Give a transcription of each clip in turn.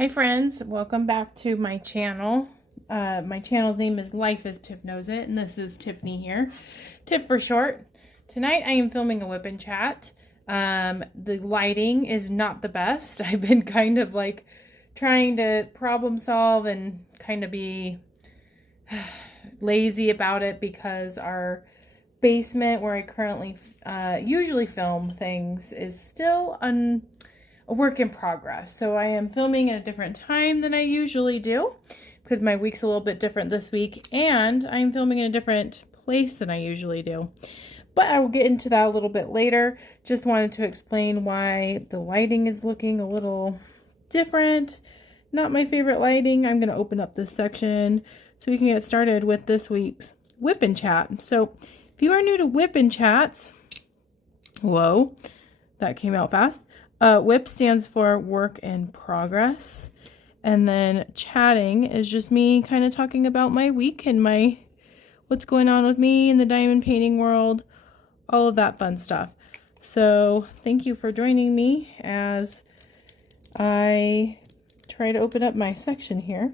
Hi friends, welcome back to my channel. My channel's name is Life as Tiff Knows It, and this is Tiffany here. Tiff for short. Tonight I am filming a WIP N Chat. The lighting is not the best. I've been kind of like trying to problem solve and kind of be lazy about it because our basement where I currently usually film things is still a work in progress. So I am filming at a different time than I usually do because my week's a little bit different this week, and I'm filming in a different place than I usually do. But I will get into that a little bit later. Just wanted to explain why the lighting is looking a little different. Not my favorite lighting. I'm going to open up this section so we can get started with this week's WIP N Chat. So if you are new to WIP N Chats, whoa, that came out fast. WIP stands for work in progress, and then chatting is just me kind of talking about my week and what's going on with me in the diamond painting world, all of that fun stuff. So thank you for joining me as I try to open up my section here.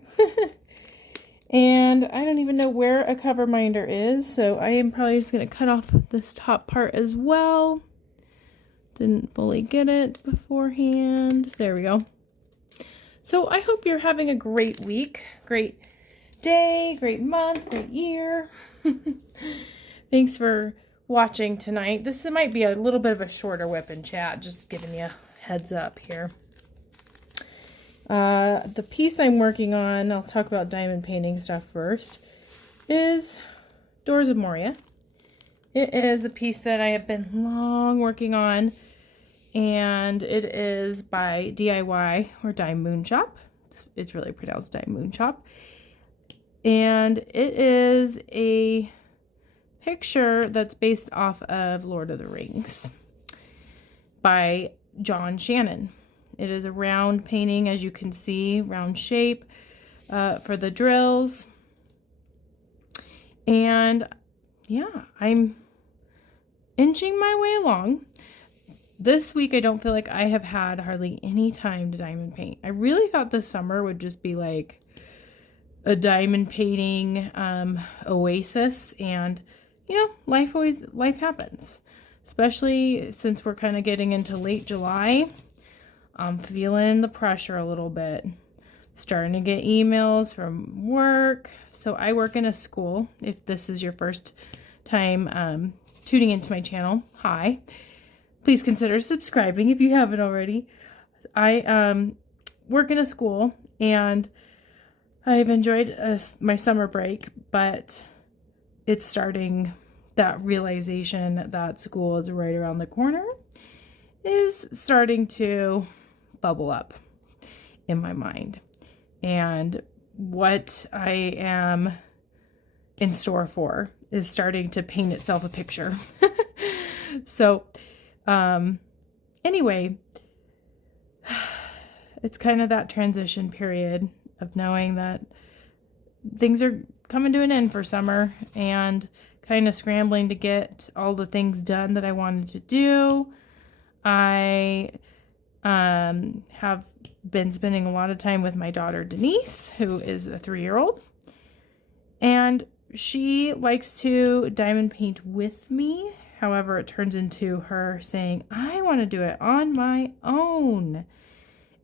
And I don't even know where a cover minder is, so I am probably just going to cut off this top part as well. Didn't fully get it beforehand. There we go. So I hope you're having a great week, great day, great month, great year. Thanks for watching tonight. This might be a little bit of a shorter WIP N Chat, just giving you a heads up here. The piece I'm working on, I'll talk about diamond painting stuff first, is Doors of Moria. It is a piece that I have been long working on, and it is by DIY or DIYmoonshop. It's really pronounced DIYmoonshop. And it is a picture that's based off of Lord of the Rings by John Shannon. It is a round painting, as you can see, round shape for the drills. And yeah, I'm inching my way along. This week I don't feel like I have had hardly any time to diamond paint. I really thought this summer would just be like a diamond painting oasis, and you know, life happens, especially since we're kind of getting into late July. I'm feeling the pressure a little bit, starting to get emails from work. So I work in a school. If this is your first time tuning into my channel, hi. Please consider subscribing if you haven't already. I work in a school, and I've enjoyed my summer break, but it's starting, that realization that school is right around the corner is starting to bubble up in my mind. And what I am in store for is starting to paint itself a picture. So, anyway, it's kind of that transition period of knowing that things are coming to an end for summer and kind of scrambling to get all the things done that I wanted to do. I have been spending a lot of time with my daughter Denise, who is a 3-year-old, and she likes to diamond paint with me. However, it turns into her saying, I want to do it on my own.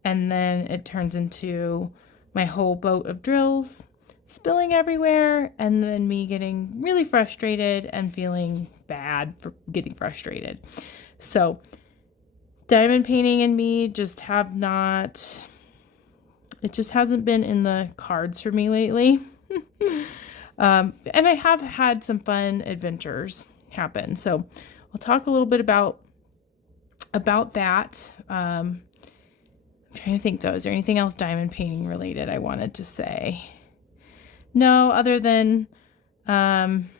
And then it turns into my whole boat of drills spilling everywhere, and then me getting really frustrated and feeling bad for getting frustrated. So diamond painting and me just have not, it just hasn't been in the cards for me lately. And I have had some fun adventures happen. So I'll talk a little bit about that. I'm trying to think though, is there anything else diamond painting related I wanted to say? No, other than I'm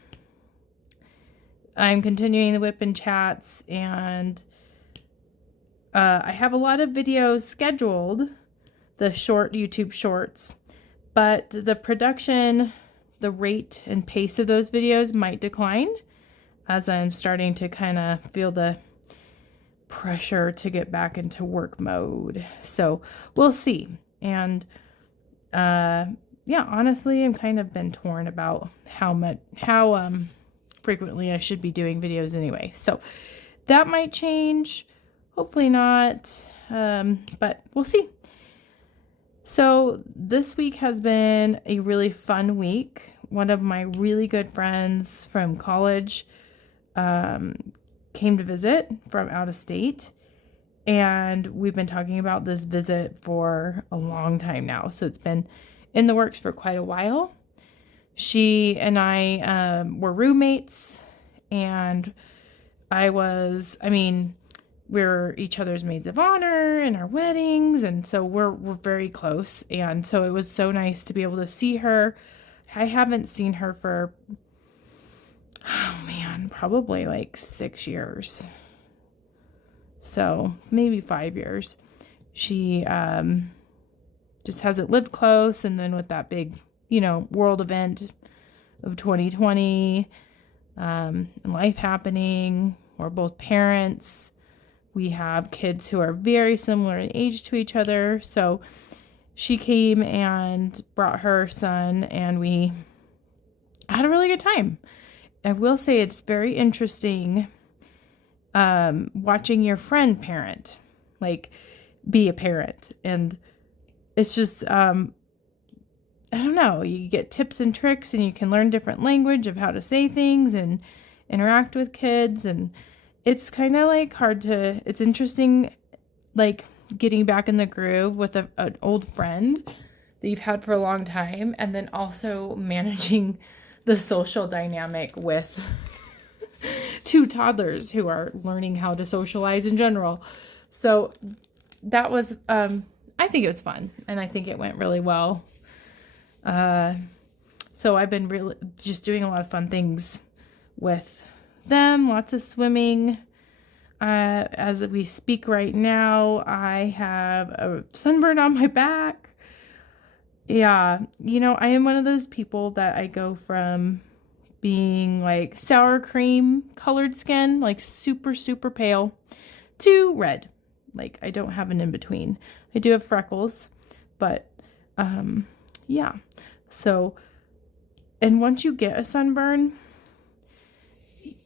continuing the WIP N Chats, and I have a lot of videos scheduled, the short YouTube shorts, but the production, the rate and pace of those videos might decline as I'm starting to kind of feel the pressure to get back into work mode. So we'll see. And, yeah, honestly, I'm kind of been torn about how frequently I should be doing videos anyway. So that might change. Hopefully not. But we'll see. So this week has been a really fun week. One of my really good friends from college came to visit from out of state. And we've been talking about this visit for a long time now. So it's been in the works for quite a while. She and I were roommates, and we're each other's maids of honor in our weddings, and so we're very close. And so it was so nice to be able to see her. I haven't seen her for, probably like 6 years. So maybe 5 years. She just hasn't lived close, and then with that big, world event of 2020, and life happening, we're both parents. We have kids who are very similar in age to each other. So she came and brought her son, and we had a really good time. I will say it's very interesting watching your friend parent, like be a parent. And it's just, I don't know, you get tips and tricks, and you can learn different language of how to say things and interact with kids. And it's kind of like it's interesting, like getting back in the groove with an old friend that you've had for a long time, and then also managing the social dynamic with two toddlers who are learning how to socialize in general. So that was, I think it was fun, and I think it went really well. So I've been really just doing a lot of fun things with them, lots of swimming. As we speak right now, I have a sunburn on my back. Yeah, I am one of those people that I go from being like sour cream colored skin, like super, super pale, to red. Like I don't have an in between. I do have freckles, but yeah. So, and once you get a sunburn,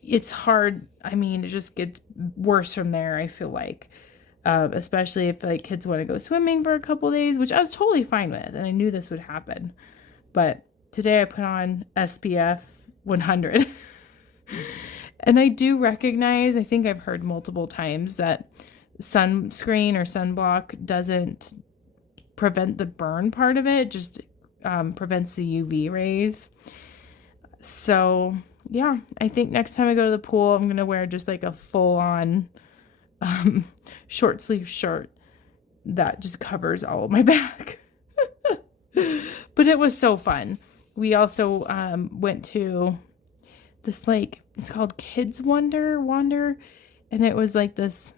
it's hard. It just gets worse from there, I feel like. Especially if like kids want to go swimming for a couple days, which I was totally fine with, and I knew this would happen. But today I put on SPF 100. And I do recognize, I think I've heard multiple times, that sunscreen or sunblock doesn't prevent the burn part of it, just prevents the UV rays. So yeah, I think next time I go to the pool, I'm going to wear just like a full-on short sleeve shirt that just covers all of my back. But it was so fun. We also went to this, like, it's called Kids Wander, and it was like this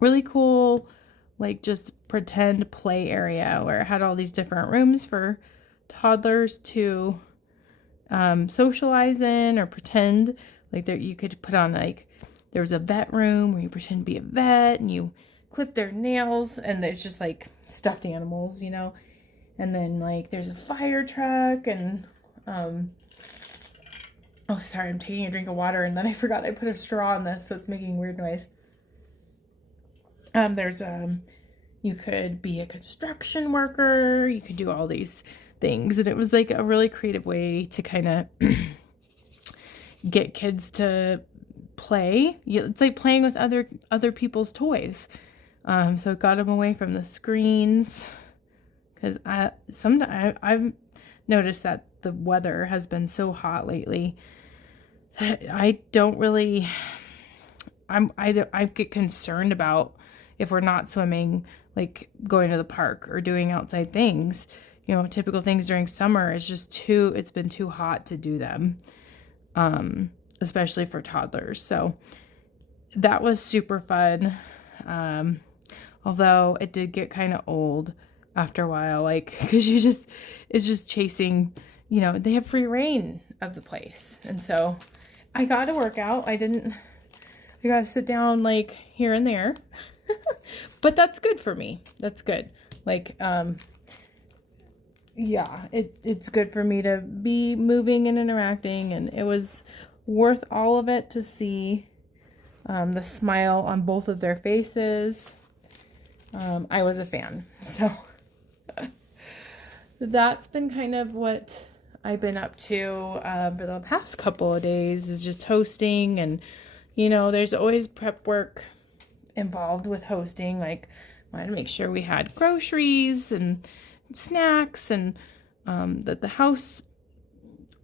really cool, like, just pretend play area where it had all these different rooms for toddlers to socialize in or pretend. Like, there you could put on, like, there was a vet room where you pretend to be a vet and you clip their nails, and there's just like stuffed animals, and then like there's a fire truck, and oh, sorry, I'm taking a drink of water, and then I forgot I put a straw on this, so it's making weird noise. There's you could be a construction worker, you could do all these things, and it was like a really creative way to kind of get kids to play. It's like playing with other people's toys. So it got them away from the screens, because I've noticed that the weather has been so hot lately that I don't really, I get concerned about if we're not swimming, like going to the park or doing outside things, typical things during summer. It's been too hot to do them. Especially for toddlers. So that was super fun. Although it did get kind of old after a while, like, because it's just chasing, they have free reign of the place. And so I got to work out. I got to sit down like here and there, but that's good for me. That's good. Like, yeah, it's good for me to be moving and interacting, and it was worth all of it to see the smile on both of their faces. I was a fan. So that's been kind of what I've been up to for the past couple of days, is just hosting. And, you know, there's always prep work involved with hosting. Like, I wanted to make sure we had groceries and snacks, and that the house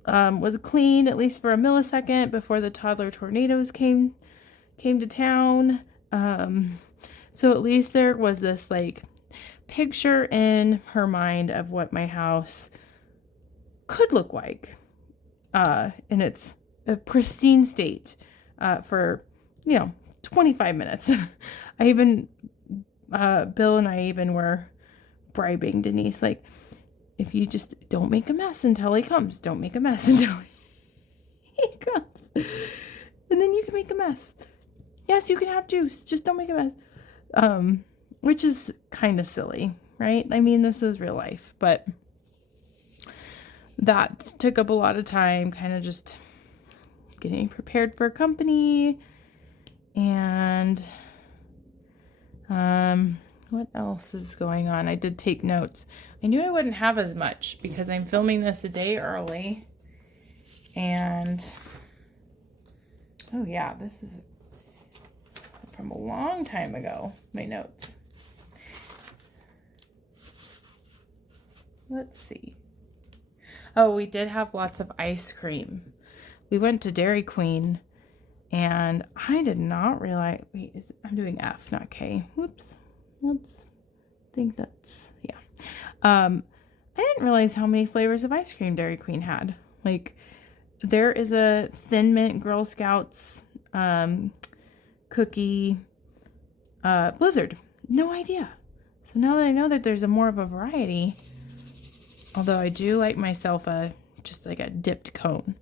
was clean, at least for a millisecond, before the toddler tornadoes came to town. So at least there was this like picture in her mind of what my house could look like in its a pristine state for, 25 minutes. I even Bill and I even were bribing Denise, like, if you just don't make a mess until he comes, don't make a mess until he comes, and then you can make a mess. Yes, you can have juice, just don't make a mess. Which is kind of silly, right? I mean, this is real life, but that took up a lot of time, kind of just getting prepared for company. And what else is going on? I did take notes. I knew I wouldn't have as much because I'm filming this a day early. And oh yeah, this is from a long time ago, my notes. Let's see. Oh, we did have lots of ice cream. We went to Dairy Queen, and I did not realize, wait, I'm doing F, not K. Whoops. Let's think that's, yeah. I didn't realize how many flavors of ice cream Dairy Queen had. Like, there is a Thin Mint Girl Scouts cookie Blizzard. No idea. So now that I know that there's more of a variety, although I do like myself just like a dipped cone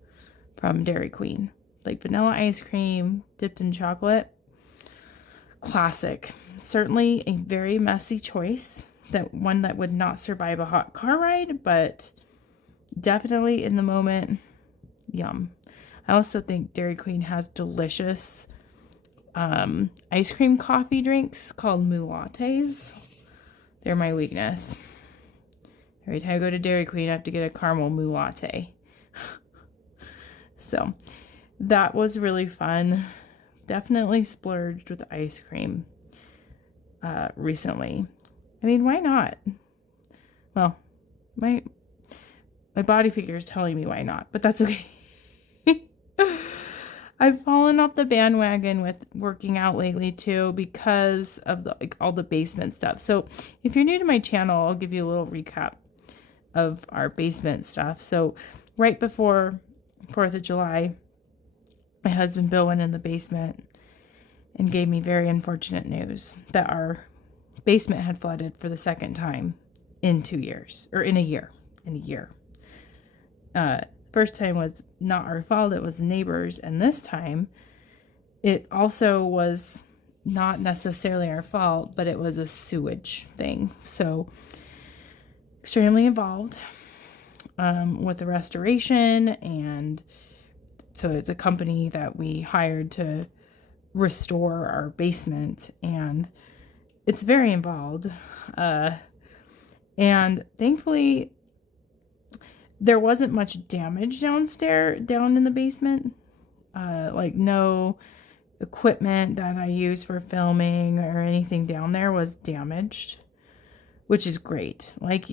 from Dairy Queen. Like vanilla ice cream dipped in chocolate. Classic. Certainly a very messy choice. That one that would not survive a hot car ride, but definitely in the moment, yum. I also think Dairy Queen has delicious ice cream coffee drinks called moo lattes. They're my weakness. Every time I go to Dairy Queen, I have to get a caramel moo latte. So that was really fun. Definitely splurged with ice cream recently. I mean, why not? Well, my body figure is telling me why not, but that's okay. I've fallen off the bandwagon with working out lately too because of all the basement stuff. So if you're new to my channel, I'll give you a little recap of our basement stuff. So right before 4th of July, my husband Bill went in the basement and gave me very unfortunate news that our basement had flooded for the second time in 2 years, or in a year. First time was not our fault, it was the neighbors, and this time it also was not necessarily our fault, but it was a sewage thing. So extremely involved with the restoration, and so it's a company that we hired to restore our basement, and it's very involved. And thankfully there wasn't much damage down in the basement. Like no equipment that I use for filming or anything down there was damaged, which is great. Like,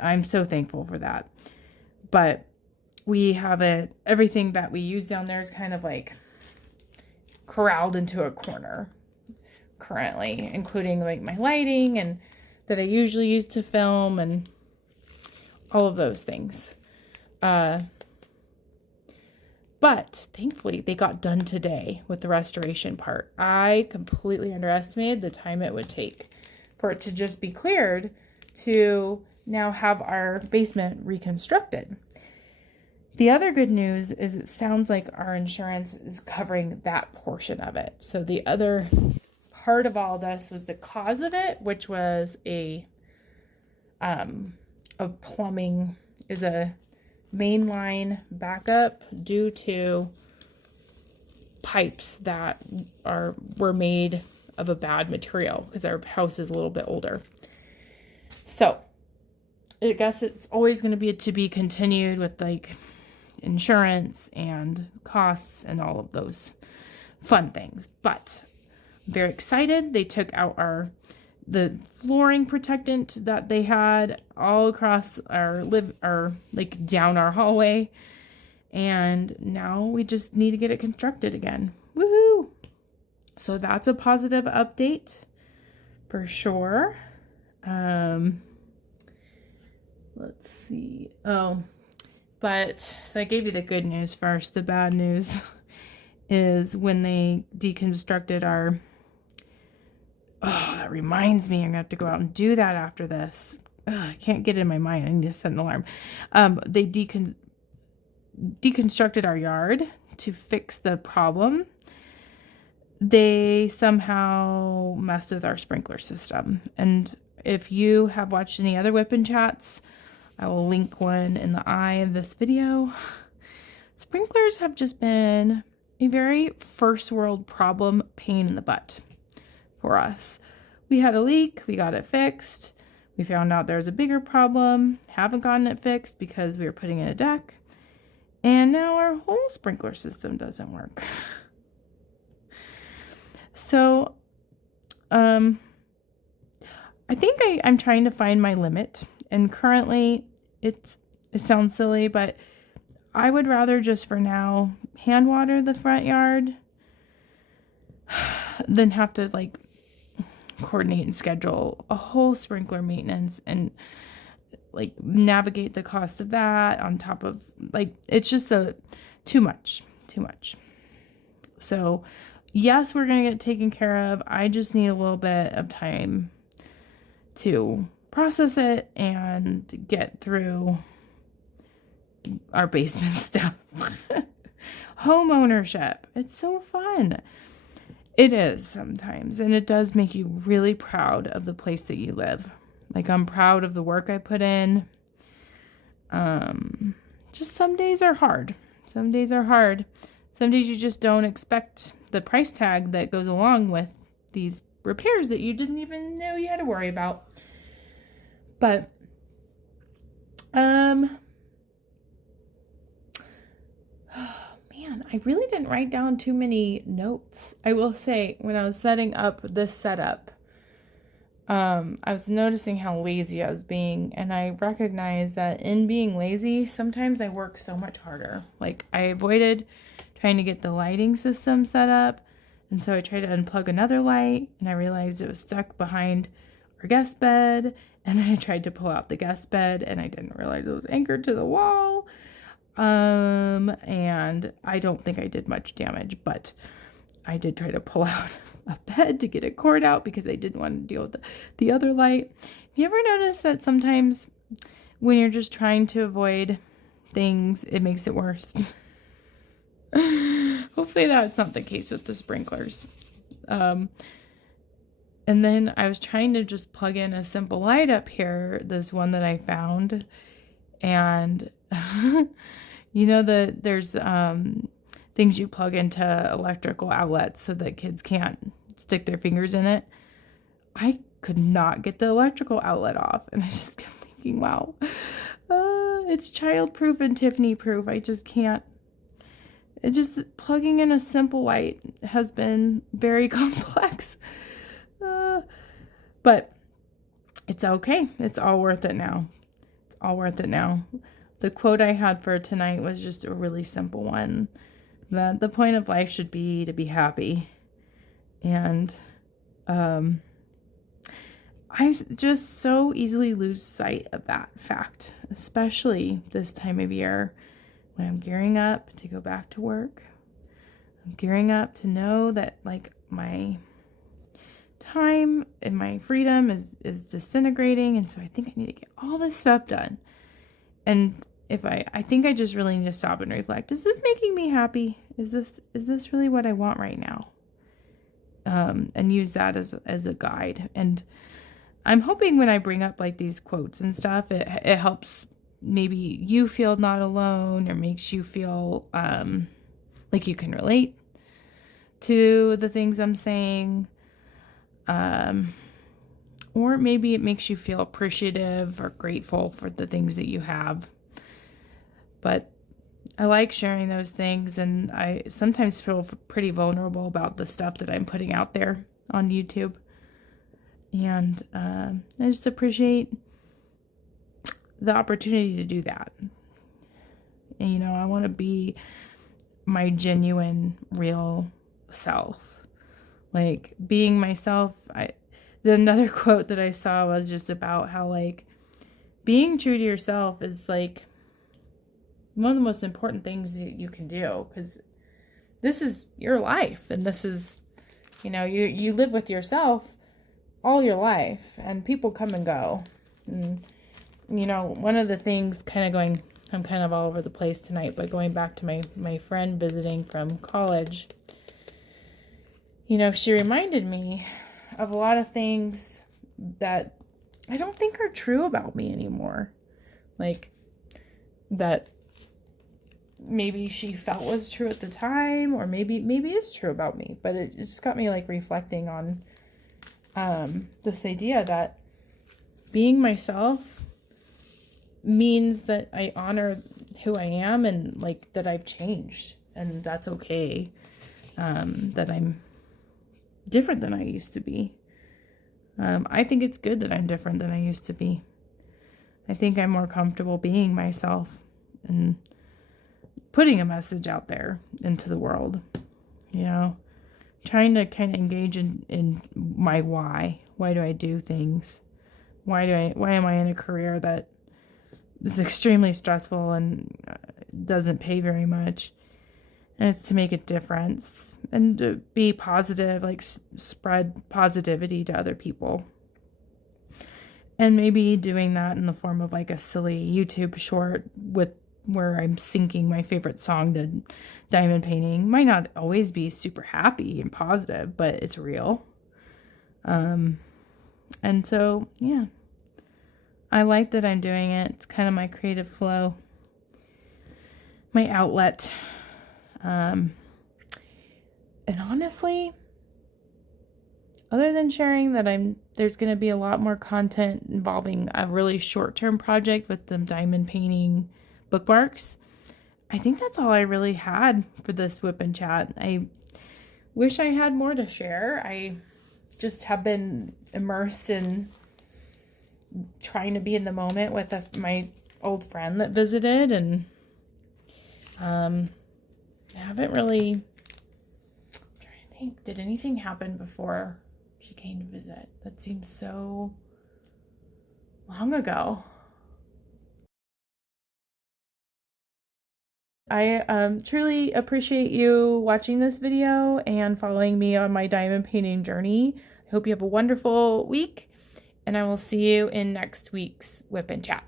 I'm so thankful for that. But we have everything that we use down there is kind of like corralled into a corner currently, including like my lighting and that I usually use to film and all of those things. But thankfully they got done today with the restoration part. I completely underestimated the time it would take for it to just be cleared to now have our basement reconstructed. The other good news is it sounds like our insurance is covering that portion of it. So the other part of all this was the cause of it, which was a of plumbing, is a mainline backup due to pipes that were made of a bad material because our house is a little bit older. So I guess it's always going to be continued with like insurance and costs and all of those fun things. But I'm very excited. They took out the flooring protectant that they had all across our like down our hallway. And now we just need to get it constructed again. Woohoo! So that's a positive update for sure. Let's see. So I gave you the good news first. The bad news is when they deconstructed that reminds me, I'm gonna have to go out and do that after this. I can't get it in my mind. I need to set an alarm. They deconstructed our yard to fix the problem. They somehow messed with our sprinkler system. And if you have watched any other WIP N Chats, I will link one in the eye of this video. Sprinklers have just been a very first world problem, pain in the butt for us. We had a leak, we got it fixed. We found out there's a bigger problem, haven't gotten it fixed because we were putting in a deck. And now our whole sprinkler system doesn't work. So, I think I'm trying to find my limit. And currently, it sounds silly, but I would rather just for now hand water the front yard than have to like coordinate and schedule a whole sprinkler maintenance and like navigate the cost of that on top of like, it's just too much. So yes, we're going to get taken care of. I just need a little bit of time to process it and get through our basement stuff. Home ownership. It's so fun. It is sometimes. And it does make you really proud of the place that you live. Like I'm proud of the work I put in. Just some days are hard. Some days you just don't expect the price tag that goes along with these repairs that you didn't even know you had to worry about. But, man, I really didn't write down too many notes. I will say, when I was setting up this setup, I was noticing how lazy I was being, and I recognized that in being lazy, sometimes I work so much harder. Like, I avoided trying to get the lighting system set up, and so I tried to unplug another light, and I realized it was stuck behind our guest bed, and then I tried to pull out the guest bed, and I didn't realize it was anchored to the wall, and I don't think I did much damage, but I did try to pull out a bed to get a cord out because I didn't want to deal with the other light. Have you ever noticed that sometimes when you're just trying to avoid things, it makes it worse? Hopefully that's not the case with the sprinklers. And then I was trying to just plug in a simple light up here, this one that I found, and you know there's things you plug into electrical outlets so that kids can't stick their fingers in it. I could not get the electrical outlet off, and I just kept thinking, wow, it's child-proof and Tiffany-proof. I just can't. It's just plugging in a simple light has been very complex. But it's okay. It's all worth it now. The quote I had for tonight was just a really simple one. That the point of life should be to be happy. And I just so easily lose sight of that fact, especially this time of year when I'm gearing up to go back to work. I'm gearing up to know that like my time and my freedom is disintegrating, and so I think I need to get all this stuff done. And if I think I just really need to stop and reflect. Is this making me happy? Is this really what I want right now? And use that as a guide. And I'm hoping when I bring up like these quotes and stuff, it helps maybe you feel not alone, or makes you feel like you can relate to the things I'm saying. Or maybe it makes you feel appreciative or grateful for the things that you have. But I like sharing those things, and I sometimes feel pretty vulnerable about the stuff that I'm putting out there on YouTube. And I just appreciate the opportunity to do that. And, you know, I want to be my genuine, real self. Like, being myself. Another quote that I saw was just about how, like, being true to yourself is, like, one of the most important things that you can do, because this is your life, and this is, you know, you live with yourself all your life, and people come and go. And, you know, one of the things I'm kind of all over the place tonight, but going back to my friend visiting from college, you know, she reminded me of a lot of things that I don't think are true about me anymore. Like, that maybe she felt was true at the time, or maybe is true about me. But it just got me, like, reflecting on this idea that being myself means that I honor who I am, and, like, that I've changed, and that's okay. That I'm different than I used to be. I think it's good that I'm different than I used to be. I think I'm more comfortable being myself and putting a message out there into the world, you know, trying to kind of engage in my why. Why do I do things? Why am I in a career that is extremely stressful and doesn't pay very much? And it's to make a difference and to be positive, like spread positivity to other people. And maybe doing that in the form of like a silly YouTube short where I'm syncing my favorite song to diamond painting. Might not always be super happy and positive, but it's real. And so, yeah, I like that I'm doing it. It's kind of my creative flow, my outlet. And honestly, other than sharing that there's going to be a lot more content involving a really short-term project with some diamond painting bookmarks, I think that's all I really had for this WIP N Chat. I wish I had more to share. I just have been immersed in trying to be in the moment with my old friend that visited, and I haven't really, I'm trying to think, did anything happen before she came to visit? That seems so long ago. I truly appreciate you watching this video and following me on my diamond painting journey. I hope you have a wonderful week, and I will see you in next week's WIP N Chat.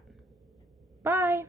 Bye!